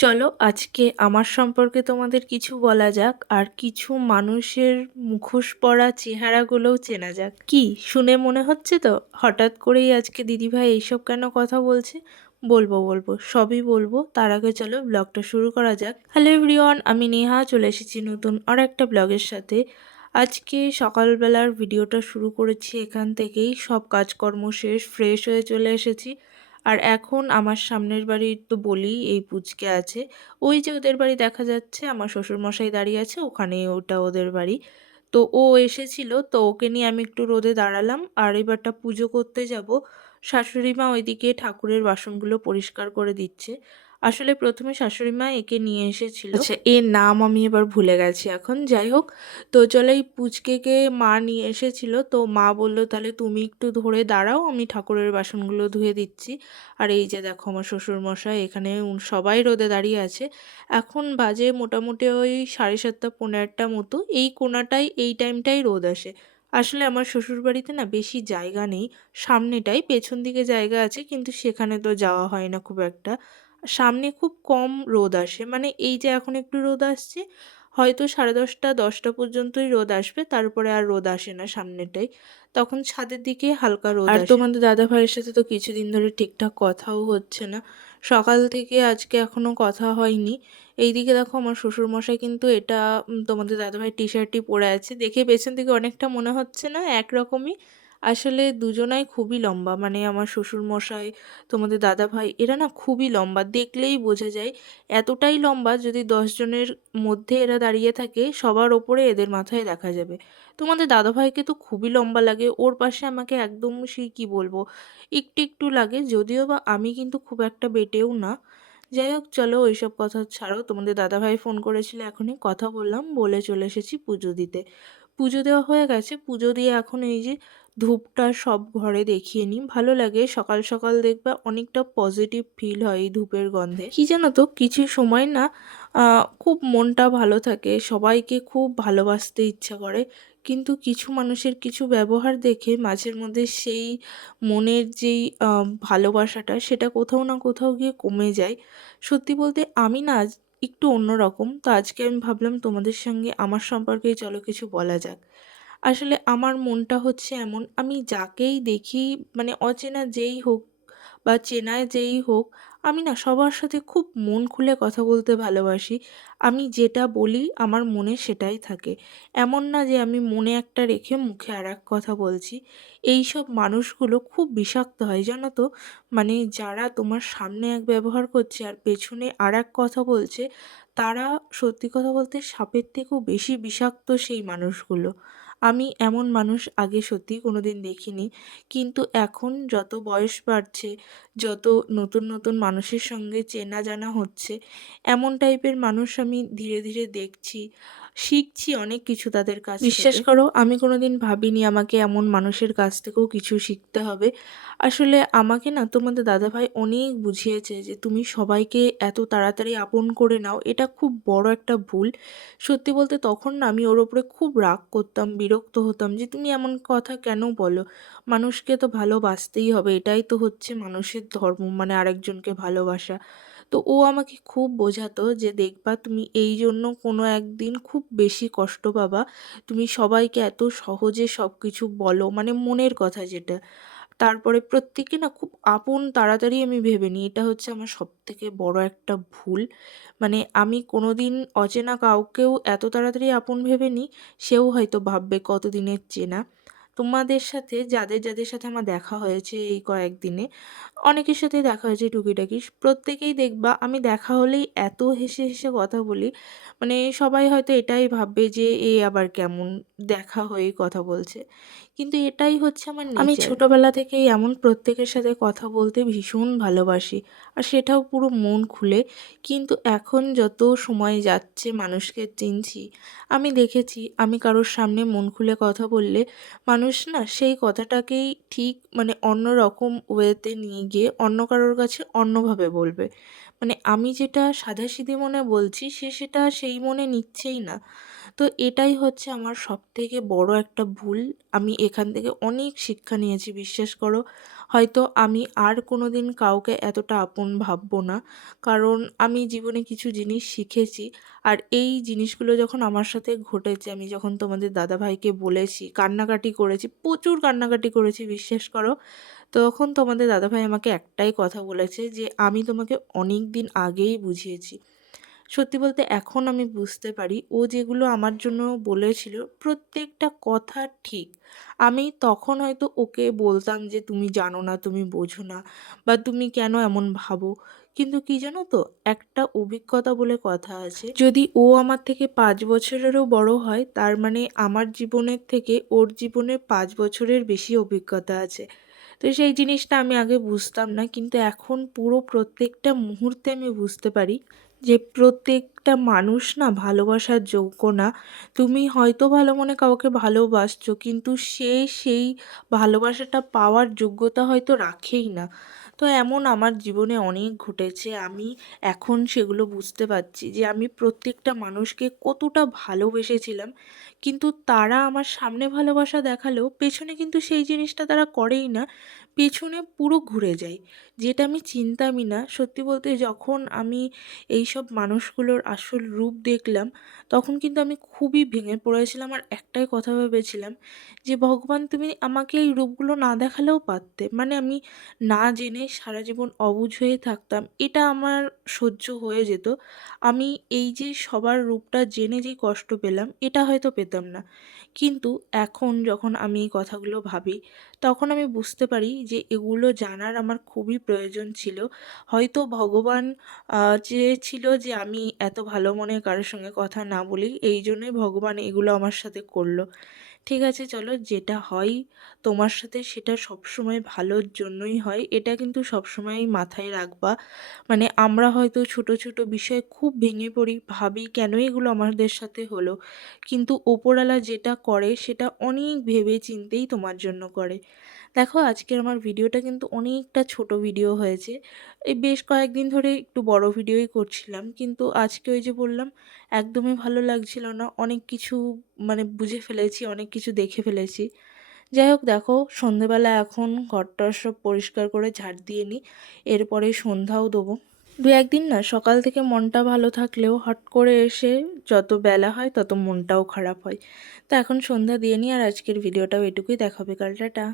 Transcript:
চলো আজকে আমার সম্পর্কে তোমাদের কিছু বলা যাক আর কিছু মানুষের মুখোশ পরা চেহারাগুলোও চেনা যাক। কি, শুনে মনে হচ্ছে তো? হঠাৎ করেই আজকে দিদিভাই এইসব কেন কথা বলছে? বলব বলব, সবই বলব। তার আগে চলো ব্লগটা শুরু করা যাক। হ্যালো এভরিওয়ান, আমি নেহা, চলে এসেছি নতুন আর একটা ব্লগের সাথে। আজকে সকালবেলার ভিডিওটা শুরু করেছি এখান থেকেই। সব কাজকর্ম শেষ ফ্রেশ হয়ে চলে এসেছি। আর এখন আমার সামনের বাড়ির তো বলি এই পুচকে আছে। ওই যে ওদের বাড়ি দেখা যাচ্ছে, আমার শ্বশুরমশাই দাঁড়িয়ে আছে, ওখানে ওটা ওদের বাড়ি। তো ও এসেছিল, তো ওকে নিয়ে আমি একটু রোদে দাঁড়ালাম, আর এবারটা পুজো করতে যাব। শাশুড়ি মা ওইদিকে ঠাকুরের বাসনগুলো পরিষ্কার করে দিচ্ছে। আসলে প্রথমে শাশুড়ি মা একে নিয়ে এসেছিল। আচ্ছা এর নাম আমি এবার ভুলে গেছি এখন। যাই হোক, তো চলে এই পুচকেকে মা নিয়ে এসেছিল। তো মা বলল, তাহলে তুমি একটু ধরে দাঁড়াও, আমি ঠাকুরের বাসনগুলো ধুয়ে দিচ্ছি। আর এই যে দেখো আমার শ্বশুরমশাই, এখানে সবাই রোদে দাঁড়িয়ে আছে। এখন বাজে মোটামুটি ওই সাড়ে সাতটা পনেরোটা মতো। এই কোনাটাই এই টাইমটাই রোদ আসে। আসলে আমার শ্বশুরবাড়িতে না বেশি জায়গা নেই। সামনেটাই পেছন দিকে জায়গা আছে কিন্তু সেখানে তো যাওয়া হয় না খুব একটা। সামনে খুব কম রোদ আসে মানে এই যে এখন একটু রোদ আসছে হয়তো সাড়ে দশটা দশটা পর্যন্তই রোদ আসবে তারপরে আর রোদ আসে না সামনেটাই। তখন ছাদের দিকে হালকা রোদ আর তোমাদের দাদা ভাইয়ের সাথে তো কিছুদিন ধরে ঠিকঠাক কথাও হচ্ছে না। সকাল থেকে আজকে এখনও কথা হয়নি। এই দিকে দেখো আমার শ্বশুরমশাই কিন্তু এটা তোমাদের দাদাভাই টি শার্টটি পরে আছে। দেখে পেছন থেকে অনেকটা মনে হচ্ছে না, একরকমই। আসলে দুজনাই খুবই লম্বা। মানে আমার শ্বশুর মশাই তোমাদের দাদা ভাই এরা না খুবই লম্বা। দেখলেই বোঝা যায় এতটাই লম্বা যদি দশজনের মধ্যে এরা দাঁড়িয়ে থাকে, সবার ওপরে এদের মাথায় দেখা যাবে। তোমাদের দাদা ভাইকে তো খুবই লম্বা লাগে। ওর পাশে আমাকে একদম সেই কী বলব, একটু একটু লাগে। যদিও বা আমি কিন্তু খুব একটা বেটেও না। যাই হোক, চলো ওইসব কথা ছাড়ো। তোমাদের দাদাভাই ফোন করেছিল এখনই। কথা বললাম। বলে চলে এসেছি পুজো দিতে। পুজো দেওয়া হয়ে গেছে। পুজো দিয়ে এখন এই যে ধূপটা সব ঘরে দেখিয়ে নিই। ভালো লাগে, সকাল সকাল দেখবে অনেকটা পজিটিভ ফিল হয় এই ধূপের গন্ধে। কি জানো তো, কিছু সময় না খুব মনটা ভালো থাকে, সবাইকে খুব ভালোবাসতে ইচ্ছা করে। কিন্তু কিছু মানুষের কিছু ব্যবহার দেখে মাঝের মধ্যে সেই মনের যেই ভালোবাসাটা, সেটা কোথাও না কোথাও গিয়ে কমে যায়। সত্যি বলতে আমি না একটু অন্যরকম। তো আজকে আমি ভাবলাম তোমাদের সঙ্গে আমার সম্পর্কে চলো কিছু বলা যাক। আসলে আমার মনটা হচ্ছে এমন। আমি যাকেই দেখি মানে অচেনা যেই হোক বা চেনায় যেই হোক, আমি না সবার সাথে খুব মন খুলে কথা বলতে ভালোবাসি। আমি যেটা বলি আমার মনে সেটাই থাকে। এমন না যে আমি মনে একটা রেখে মুখে আর এক কথা বলছি। এই সব মানুষগুলো খুব বিষাক্ত হয়, জানো তো? মানে যারা তোমার সামনে এক ব্যবহার করছে আর পেছনে আর এক কথা বলছে, তারা সত্যি কথা বলতে সাপের থেকেও বেশি বিষাক্ত সেই মানুষগুলো। আমি এমন মানুষ আগে সত্যি কোনো দিন দেখিনি। কিন্তু এখন যত বয়স বাড়ছে, যত নতুন নতুন মানুষের সঙ্গে চেনা জানা হচ্ছে, এমন টাইপের মানুষ আমি ধীরে ধীরে দেখছি। শিখছি অনেক কিছু তাদের কাছ বিশ্বাস করো, আমি কোনোদিন ভাবিনি আমাকে এমন মানুষের কাছ থেকেও কিছু শিখতে হবে। আসলে আমাকে না তোমাদের দাদাভাই অনেক বুঝিয়েছে যে তুমি সবাইকে এত তাড়াতাড়ি আপন করে নাও, এটা খুব বড় একটা ভুল। সত্যি বলতে তখন না আমি ওর ওপরে খুব রাগ করতাম, বিরক্ত হতাম যে তুমি এমন কথা কেন বলো? মানুষকে তো ভালোবাসতেই হবে, এটাই তো হচ্ছে মানুষের ধর্ম মানে আরেকজনকে ভালোবাসা। তো ও আমাকে খুব বোঝাতো যে, দেখবা তুমি এই জন্য কোনো একদিন খুব বেশি কষ্ট পাবা। তুমি সবাইকে এত সহজে সব কিছু বলো। মানে মনের কথা যেটা। তারপরে প্রত্যেকে না খুব আপন তাড়াতাড়ি আমি ভেবে নিই। এটা হচ্ছে আমার সবথেকে বড় একটা ভুল। মানে আমি কোনোদিন অচেনা কাউকেও এত তাড়াতাড়ি আপন ভেবে নিই, সেও হয়তো ভাববে কতদিনের চেনা। তোমাদের সাথে যাদের যাদের সাথে আমার দেখা হয়েছে এই কয়েকদিনে অনেকের সাথেই দেখা হয়েছে টুকিটাকি। প্রত্যেকেই দেখবা আমি দেখা হলেই এত হেসে হেসে কথা বলি। মানে সবাই হয়তো এটাই ভাববে যে এ আবার কেমন দেখা হয়ে কথা বলছে। কিন্তু এটাই হচ্ছে আমার আমি। ছোটবেলা থেকেই এমন প্রত্যেকের সাথে কথা বলতে ভীষণ ভালোবাসি। আর সেটাও পুরো মন খুলে। কিন্তু এখন যত সময় যাচ্ছে মানুষকে চিনছি আমি দেখেছি আমি কারোর সামনে মন খুলে কথা বললে মানুষ না সেই কথাটাকেই ঠিক মানে অন্য রকম ওয়েতে নিয়ে গিয়ে অন্য কারোর কাছে অন্যভাবে বলবে। মানে আমি যেটা সাধাসিধে মনে বলছি, সে সেটা সেই মনে নিচ্ছেই না। তো এটাই হচ্ছে আমার সবথেকে বড় একটা ভুল। আমি এখান থেকে অনেক শিক্ষা নিয়েছি, বিশ্বাস করো। হয়তো আমি আর কোনো দিন কাউকে এতটা আপন ভাববো না। কারণ আমি জীবনে কিছু জিনিস শিখেছি আর এই জিনিসগুলো যখন আমার সাথে ঘটেছে, আমি যখন তোমাদের দাদাভাইকে বলেছি, কান্নাকাটি করেছি, প্রচুর কান্নাকাটি করেছি, বিশ্বাস করো। তখন তোমাদের দাদাভাই আমাকে একটাই কথা বলেছে যে, আমি তোমাকে অনেক দিন আগেই বুঝিয়েছি। সত্যি বলতে এখন আমি বুঝতে পারি। ও যেগুলো আমার জন্য বলেছিল, প্রত্যেকটা কথা ঠিক। আমি তখন হয়তো ওকে বলতাম যে, তুমি জানো না, তুমি বোঝো না বা তুমি কেন এমন ভাবো? কিন্তু কি জানো তো, একটা অভিজ্ঞতা বলে কথা আছে। যদি ও আমার থেকে পাঁচ বছরেরও বড় হয়, তার মানে আমার জীবনের থেকে ওর জীবনে পাঁচ বছরের বেশি অভিজ্ঞতা আছে। তো সেই জিনিসটা আমি আগে বুঝতাম না, কিন্তু এখন পুরো প্রত্যেকটা মুহূর্তে আমি বুঝতে পারি যে প্রত্যেকটা মানুষ না ভালোবাসার যোগ্য না। তুমি হয়তো ভালো মনে কাউকে ভালোবাসছো, কিন্তু সে সেই ভালোবাসাটা পাওয়ার যোগ্যতা হয়তো রাখেই না। তো এমন আমার জীবনে অনেক ঘটেছে। আমি এখন সেগুলো বুঝতে পারছি যে আমি প্রত্যেকটা মানুষকে কতটা ভালোবেসেছিলাম। কিন্তু তারা আমার সামনে ভালোবাসা দেখালেও পেছনে কিন্তু সেই জিনিসটা তারা করেই না। পেছনে পুরো ঘুরে যায় যেটা আমি চিনতামই না। সত্যি বলতে যখন আমি এই সব মানুষগুলোর আসল রূপ দেখলাম, তখন কিন্তু আমি খুবই ভেঙে পড়েছিলাম আর একটাই কথা ভেবেছিলাম যে, ভগবান, তুমি আমাকে এই রূপগুলো না দেখালেও পারতে। মানে আমি না জেনে সারা জীবন অবুঝ হয়ে থাকতাম। এটা আমার সহ্য হয়ে যেত। আমি এই যে সবার রূপটা জেনে যে কষ্ট পেলাম, এটা হয়তো পেতাম না। কিন্তু এখন যখন আমি এই কথাগুলো ভাবি, তখন আমি বুঝতে পারি যে এগুলো জানার আমার খুবই প্রয়োজন ছিল। হয়তো ভগবান চেয়েছিল যে আমি এত ভালো মনে কারোর সঙ্গে কথা না বলি এই জন্যই ভগবান এগুলো আমার সাথে করল। ঠিক আছে, চলো যেটা হয় তোমার সাথে সেটা সবসময় ভালোর জন্যই হয়। এটা কিন্তু সবসময়ই মাথায় রাখবা। মানে আমরা হয়তো ছোট ছোট বিষয়ে খুব ভেঙে পড়ি, ভাবি কেন এগুলো আমাদের সাথে হলো? কিন্তু ওপরওয়ালা যেটা করে সেটা অনেক ভেবে চিন্তেই তোমার জন্য করে। দেখো আজকের আমার ভিডিওটা কিন্তু অনেকটা ছোট ভিডিও হয়েছে। এই বেশ কয়েকদিন ধরে একটু বড় ভিডিওই করছিলাম। কিন্তু আজকে ওই যে বললাম, একদমই ভালো লাগছিল না। অনেক কিছু মানে বুঝে ফেলেছি, অনেক কিছু দেখে ফেলেছি। যাই হোক দেখো, সন্ধেবেলা এখন ঘরটা সব পরিষ্কার করে ঝাড় দিয়ে নিই, এরপরে সন্ধ্যাও দেবো। দু একদিন না, সকাল থেকে মনটা ভালো থাকলেও হট করে এসে যত বেলা হয় তত মনটাও খারাপ হয়। তো এখন সন্ধ্যা দিয়ে নিই আর আজকের ভিডিওটাও এটুকুই দেখাবে। কাল টাটা।